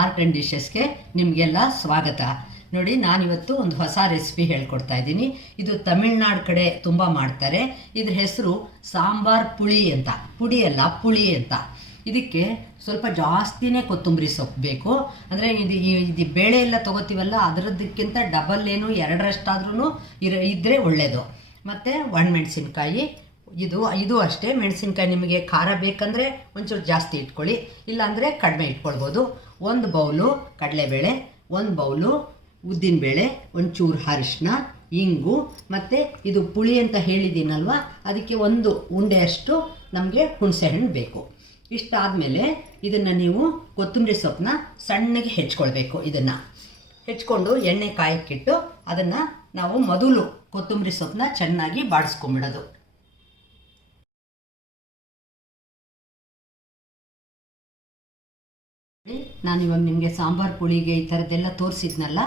Art and ಡಿಶಸ್ಗೆ ನಿಮಗೆಲ್ಲ ಸ್ವಾಗತ. ನೋಡಿ, ನಾನಿವತ್ತು ಒಂದು ಹೊಸ ರೆಸಿಪಿ ಹೇಳ್ಕೊಡ್ತಾ ಇದ್ದೀನಿ. ಇದು ತಮಿಳ್ನಾಡು ಕಡೆ ತುಂಬ ಮಾಡ್ತಾರೆ. ಇದ್ರ ಹೆಸರು ಸಾಂಬಾರ್ ಪುಳಿ ಅಂತ. ಪುಡಿ ಅಲ್ಲ, ಪುಳಿ ಅಂತ. ಇದಕ್ಕೆ ಸ್ವಲ್ಪ ಜಾಸ್ತಿನೇ ಕೊತ್ತಂಬರಿ ಸೊಪ್ಪು ಬೇಕು. ಅಂದರೆ ಇದು ಇದು ಬೇಳೆ ಎಲ್ಲ ತೊಗೋತೀವಲ್ಲ ಅದರದಕ್ಕಿಂತ ಡಬಲ್ ಏನು ಎರಡರಷ್ಟಾದ್ರೂ ಇರ ಇದ್ದರೆ ಒಳ್ಳೆಯದು ಮತ್ತು ಒಣಮೆಣಸಿನ್ಕಾಯಿ ಇದು ಇದು ಅಷ್ಟೇ. ಮೆಣಸಿನ್ಕಾಯಿ ನಿಮಗೆ ಖಾರ ಬೇಕಂದರೆ ಒಂಚೂರು ಜಾಸ್ತಿ ಇಟ್ಕೊಳ್ಳಿ. ಇಲ್ಲಾಂದರೆ ಕಡಿಮೆ ಇಟ್ಕೊಳ್ಬೋದು. ಒಂದು ಬೌಲು ಕಡಲೆಬೇಳೆ, ಒಂದು ಬೌಲು ಉದ್ದಿನಬೇಳೆ, ಒಂಚೂರು ಅರಿಶಿನ ಇಂಗು ಮತ್ತು ಇದು ಪುಳಿ ಅಂತ ಹೇಳಿದ್ದೀನಲ್ವ? ಅದಕ್ಕೆ ಒಂದು ಉಂಡೆಯಷ್ಟು ನಮಗೆ ಹುಣಸೆಹಣ್ಣು ಬೇಕು. ಇಷ್ಟಾದಮೇಲೆ ಇದನ್ನು ನೀವು ಕೊತ್ತಂಬರಿ ಸೊಪ್ಪನ್ನ ಸಣ್ಣಗೆ ಹೆಚ್ಕೊಳ್ಬೇಕು ಇದನ್ನು. ಹೆಚ್ಕೊಂಡು ಎಣ್ಣೆ ಕಾಯಕ್ಕಿಟ್ಟು ಅದನ್ನು ನಾವು ಮೊದಲು ಕೊತ್ತಂಬರಿ ಸೊಪ್ಪನ್ನ ಚೆನ್ನಾಗಿ ಬಾಡಿಸ್ಕೊಂಬಿಡೋದು. ನಾನು ಇವಾಗ ನಿಮಗೆ ಸಾಂಬಾರು, ಪುಳಿಗೆ ಈ ಥರದ್ದೆಲ್ಲ ತೋರಿಸಿದ್ನಲ್ಲ,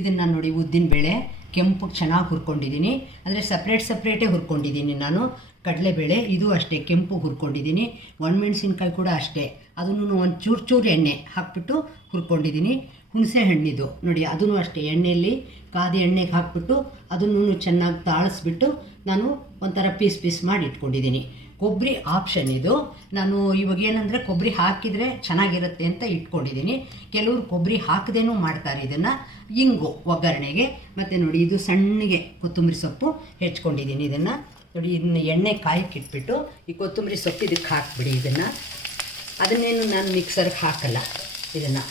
ಇದನ್ನು ನೋಡಿ ಉದ್ದಿನ ಬೇಳೆ, ಕೆಂಪು ಚೆನ್ನಾಗಿ ಹುರ್ಕೊಂಡಿದ್ದೀನಿ ಅಂದರೆ ಸಪ್ರೇಟ್ ಸಪ್ರೇಟೇ ಹುರ್ಕೊಂಡಿದ್ದೀನಿ ನಾನು. ಕಡಲೆಬೇಳೆ, ಇದು ಅಷ್ಟೇ, ಕೆಂಪು ಹುರ್ಕೊಂಡಿದ್ದೀನಿ ಒಣಮೆಣಸಿನ್ಕಾಯಿ ಕೂಡ ಅಷ್ಟೇ. ಅದನ್ನು ಒಂದು ಚೂರು ಚೂರು ಎಣ್ಣೆ ಹಾಕ್ಬಿಟ್ಟು ಹುರ್ಕೊಂಡಿದ್ದೀನಿ ಹುಣಸೆ ಹಣ್ಣಿದು, ನೋಡಿ ಅದನ್ನು ಅಷ್ಟೇ ಎಣ್ಣೆಯಲ್ಲಿ ಕಾದಿ ಎಣ್ಣೆಗೆ ಹಾಕ್ಬಿಟ್ಟು ಅದನ್ನು ಚೆನ್ನಾಗಿ ತಾಳಿಸ್ಬಿಟ್ಟು ನಾನು ಒಂಥರ ಪೀಸ್ ಪೀಸ್ ಮಾಡಿ ಇಟ್ಕೊಂಡಿದ್ದೀನಿ ಕೊಬ್ಬರಿ ಆಪ್ಷನ್ ಇದು. ನಾನು ಇವಾಗ ಏನಂದರೆ ಕೊಬ್ಬರಿ ಹಾಕಿದರೆ ಚೆನ್ನಾಗಿರುತ್ತೆ ಅಂತ ಇಟ್ಕೊಂಡಿದ್ದೀನಿ. ಕೆಲವರು ಕೊಬ್ಬರಿ ಹಾಕದೇನೂ ಮಾಡ್ತಾರೆ ಇದನ್ನು. ಇಂಗು ಒಗ್ಗರಣೆಗೆ. ಮತ್ತು ನೋಡಿ, ಇದು ಸಣ್ಣಗೆ ಕೊತ್ತಂಬರಿ ಸೊಪ್ಪು ಹೆಚ್ಕೊಂಡಿದ್ದೀನಿ ಇದನ್ನು. ನೋಡಿ ಇದನ್ನ ಎಣ್ಣೆ ಕಾಯಕ್ಕಿಟ್ಬಿಟ್ಟು ಈ ಕೊತ್ತಂಬರಿ ಸೊಪ್ಪು ಇದಕ್ಕೆ ಹಾಕ್ಬಿಡಿ ಇದನ್ನು. ಅದನ್ನೇನು ನಾನು ಮಿಕ್ಸರ್ಗೆ ಹಾಕಲ್ಲ ಇದನ್ನು.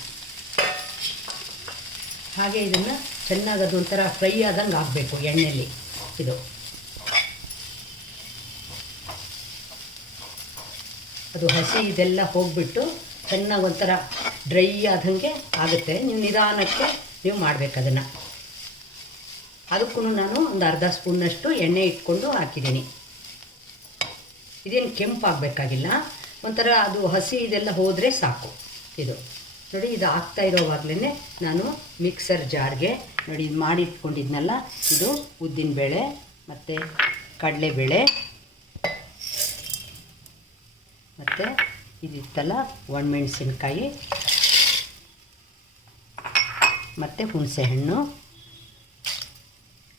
ಹಾಗೆ ಇದನ್ನು ಚೆನ್ನಾಗಿ ಒಂಥರ ಫ್ರೈ ಆದಂಗೆ ಆಗಬೇಕು ಎಣ್ಣೆಯಲ್ಲಿ ಇದು. ಅದು ಹಸಿ ಇದೆಲ್ಲ ಹೋಗ್ಬಿಟ್ಟು ಚೆನ್ನಾಗಿ ಒಂಥರ ಡ್ರೈ ಆದಂಗೆ ಆಗುತ್ತೆ. ನೀವು ನಿಧಾನಕ್ಕೆ ನೀವು ಮಾಡಬೇಕು ಅದನ್ನು. ಅದಕ್ಕೂ ನಾನು ಒಂದು ಅರ್ಧ ಸ್ಪೂನ್ನಷ್ಟು ಎಣ್ಣೆ ಇಟ್ಕೊಂಡು ಹಾಕಿದ್ದೀನಿ. ಇದೇನು ಕೆಂಪಾಗಬೇಕಾಗಿಲ್ಲ. ಒಂಥರ ಅದು ಹಸಿ ಇದೆಲ್ಲ ಹೋದರೆ ಸಾಕು. ಇದು. ನೋಡಿ, ಇದು ಆಗ್ತಾ ಇರೋವಾಗಲೇ ನಾನು ಮಿಕ್ಸರ್ ಜಾರ್ಗೆ ನೋಡಿ, ಇದು ಮಾಡಿ ಇಟ್ಕೊಂಡಿದ್ನಲ್ಲ, ಇದು ಉದ್ದಿನಬೇಳೆ ಮತ್ತು ಕಡಲೆಬೇಳೆ ಮತ್ತು ಇದಿತ್ತಲ್ಲ ಒಣಮೆಣಸಿನ್ಕಾಯಿ, ಮತ್ತು ಹುಣಸೆಹಣ್ಣು.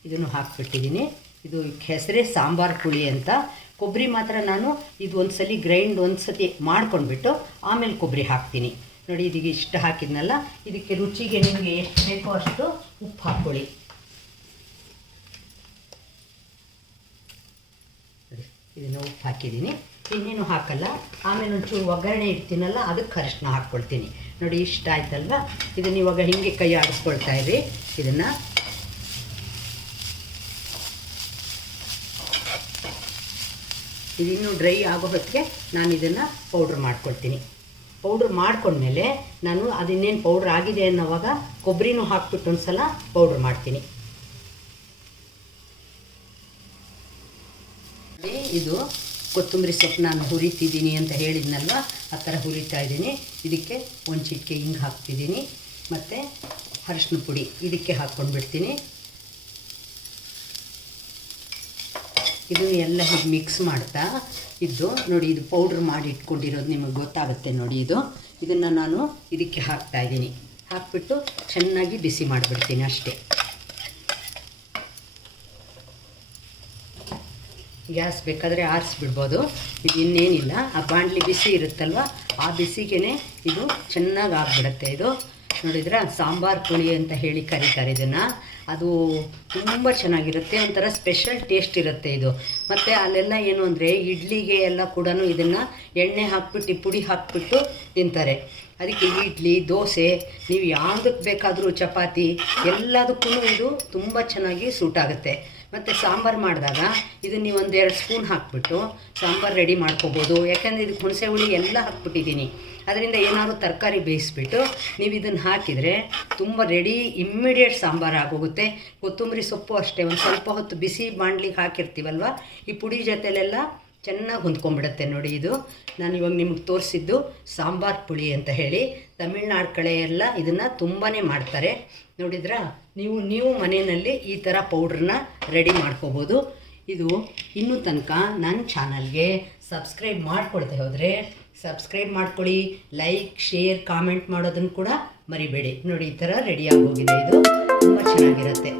ಇದನ್ನು ಹಾಕಿಬಿಟ್ಟಿದ್ದೀನಿ. ಇದು ಹೆಸರೇ ಸಾಂಬಾರು ಪುಳಿ ಅಂತ. ಕೊಬ್ಬರಿ ಮಾತ್ರ ನಾನು ಇದು ಒಂದು ಸಲ ಗ್ರೈಂಡ್ ಒಂದು ಸತಿ ಮಾಡ್ಕೊಂಡ್ಬಿಟ್ಟು ಆಮೇಲೆ ಕೊಬ್ಬರಿ ಹಾಕ್ತೀನಿ. ನೋಡಿ, ಇದೀಗ ಇಷ್ಟು ಹಾಕಿದ್ನಲ್ಲ, ಇದಕ್ಕೆ ರುಚಿಗೆ ನಿಮಗೆ ಎಷ್ಟು ಬೇಕೋ ಅಷ್ಟು ಉಪ್ಪು ಹಾಕ್ಕೊಳ್ಳಿ. ಇದನ್ನು ಉಪ್ಪು ಹಾಕಿದ್ದೀನಿ. ಇನ್ನೇನು ಹಾಕಲ್ಲ? ಆಮೇಲೆ ಒಂಚೂರು ಒಗ್ಗರಣೆ ಇಡ್ತೀನಲ್ಲ, ಅದಕ್ಕೆ ಅರಿಶಿನ ಹಾಕ್ಕೊಳ್ತೀನಿ. ನೋಡಿ, ಇಷ್ಟ ಆಯ್ತಲ್ವ? ಇದನ್ನ ಇವಾಗ ಹಿಂಗೆ ಕೈ ಆಡಿಸ್ಕೊಳ್ತಾ ಇರಿ. ಇದನ್ನು ಇದಿನ್ನೂ ಡ್ರೈ ಆಗೋ ಹೊತ್ತಿಗೆ ನಾನು ಇದನ್ನು ಪೌಡ್ರ್ ಮಾಡ್ಕೊಳ್ತೀನಿ. ಪೌಡ್ರ್ ಮಾಡ್ಕೊಂಡ್ಮೇಲೆ ನಾನು ಅದಿನ್ನೇನು ಪೌಡ್ರ್ ಆಗಿದೆ ಅನ್ನೋವಾಗ ಕೊಬ್ಬರಿನೂ ಹಾಕ್ಬಿಟ್ಟು ಒಂದು ಸಲ ಪೌಡ್ರ್ ಮಾಡ್ತೀನಿ. ಇದು ಕೊತ್ತಂಬರಿ ಸೊಪ್ಪು ನಾನು ಹುರಿತಿದ್ದೀನಿ ಅಂತ ಹೇಳಿದ್ನಲ್ವ? ಆ ಥರ ಹುರಿತಾ ಇದ್ದೀನಿ. ಇದಕ್ಕೆ ಒಂದು ಚಿಟಿಕೆ ಹಿಂಗೆ ಹಾಕ್ತಿದ್ದೀನಿ. ಮತ್ತು ಅರಿಶಿನ ಪುಡಿ ಇದಕ್ಕೆ ಹಾಕ್ಕೊಂಡು ಬಿಡ್ತೀನಿ ಇದು ಎಲ್ಲ ಹೀಗೆ ಮಿಕ್ಸ್ ಮಾಡ್ತಾ ಇದ್ದು ನೋಡಿ, ಇದು ಪೌಡ್ರ್ ಮಾಡಿ ಇಟ್ಕೊಂಡಿರೋದು ನಿಮಗೆ ಗೊತ್ತಾಗುತ್ತೆ ನೋಡಿ ಇದು. ಇದನ್ನು ನಾನು ಇದಕ್ಕೆ ಹಾಕ್ತಾ ಇದ್ದೀನಿ. ಹಾಕ್ಬಿಟ್ಟು ಚೆನ್ನಾಗಿ ಬಿಸಿ ಮಾಡಿಬಿಡ್ತೀನಿ ಅಷ್ಟೇ. ಗ್ಯಾಸ್ ಬೇಕಾದರೆ ಆರಿಸ್ಬಿಡ್ಬೋದು. ಇದು ಇನ್ನೇನಿಲ್ಲ. ಆ ಬಾಣಲಿ ಬಿಸಿ ಇರುತ್ತಲ್ವ? ಆ ಬಿಸಿಗೆ ಇದು ಚೆನ್ನಾಗಿ ಆಗಿಬಿಡುತ್ತೆ ಇದು. ನೋಡಿದ್ರೆ? ಸಾಂಬಾರ್ ಪುಳಿ ಅಂತ ಹೇಳಿ ಕರೀತಾರೆ ಇದನ್ನು. ಅದು ತುಂಬ ಚೆನ್ನಾಗಿರುತ್ತೆ. ಒಂಥರ ಸ್ಪೆಷಲ್ ಟೇಸ್ಟ್ ಇರುತ್ತೆ ಇದು. ಮತ್ತು ಅಲ್ಲೆಲ್ಲ ಏನು ಅಂದರೆ ಇಡ್ಲಿಗೆ ಎಲ್ಲ ಕೂಡ ಇದನ್ನು ಎಣ್ಣೆ ಹಾಕ್ಬಿಟ್ಟು, ಪುಡಿ ಹಾಕ್ಬಿಟ್ಟು ತಿಂತಾರೆ. ಅದಕ್ಕೆ ಇಡ್ಲಿ, ದೋಸೆ, ನೀವು ಯಾವುದಕ್ಕೆ ಬೇಕಾದರೂ ಚಪಾತಿ ಎಲ್ಲದಕ್ಕೂ ಇದು ತುಂಬ ಚೆನ್ನಾಗಿ ಸೂಟ್ ಆಗುತ್ತೆ. ಮತ್ತು ಸಾಂಬಾರು ಮಾಡಿದಾಗ ಇದನ್ನು ನೀವು ಒಂದು ಎರಡು ಸ್ಪೂನ್ ಹಾಕ್ಬಿಟ್ಟು ಸಾಂಬಾರು ರೆಡಿ ಮಾಡ್ಕೋಬೋದು. ಯಾಕೆಂದರೆ ಇದಕ್ಕೆ ಹುಣಸೆ ಹುಳಿ ಎಲ್ಲ ಹಾಕ್ಬಿಟ್ಟಿದ್ದೀನಿ. ಅದರಿಂದ ಏನಾದರೂ ತರಕಾರಿ ಬೇಯಿಸ್ಬಿಟ್ಟು ನೀವು ಇದನ್ನು ಹಾಕಿದರೆ ತುಂಬ ರೆಡಿ ಇಮ್ಮಿಡಿಯೇಟ್ ಸಾಂಬಾರು ಆಗೋಗುತ್ತೆ. ಕೊತ್ತಂಬರಿ ಸೊಪ್ಪು ಅಷ್ಟೇ, ಒಂದು ಸ್ವಲ್ಪ ಹೊತ್ತು ಬಿಸಿ ಬಾಣಲಿಗೆ ಹಾಕಿರ್ತೀವಲ್ವ? ಈ ಪುಡಿ ಜೊತೆಲೆಲ್ಲ ಚೆನ್ನಾಗಿ ಹೊಂದ್ಕೊಂಡ್ಬಿಡುತ್ತೆ ನೋಡಿ ಇದು. ನಾನು ಇವಾಗ ನಿಮಗೆ ತೋರಿಸಿದ್ದು ಸಾಂಬಾರ್ ಪುಳಿ ಅಂತ ಹೇಳಿ. ತಮಿಳ್ನಾಡು ಕಡೆ ಎಲ್ಲ ಇದನ್ನು ತುಂಬಾ ಮಾಡ್ತಾರೆ. ನೋಡಿದ್ರಾ? ನೀವು ನೀವು ಮನೆಯಲ್ಲಿ ಈ ಥರ ಪೌಡ್ರನ್ನ ರೆಡಿ ಮಾಡ್ಕೋಬೋದು. ಇದು ಇನ್ನೂ ತನಕ ನನ್ನ ಚಾನಲ್ಗೆ ಸಬ್ಸ್ಕ್ರೈಬ್ ಮಾಡ್ಕೊಳ್ತೆ ಹೋದರೆ ಸಬ್ಸ್ಕ್ರೈಬ್ ಮಾಡ್ಕೊಳ್ಳಿ, ಲೈಕ್, ಶೇರ್, ಕಾಮೆಂಟ್ ಮಾಡೋದನ್ನು ಕೂಡ ಮರಿಬೇಡಿ. ನೋಡಿ, ಈ ಥರ ರೆಡಿಯಾಗಿ ಹೋಗಿದೆ ಇದು. ತುಂಬ ಚೆನ್ನಾಗಿರುತ್ತೆ.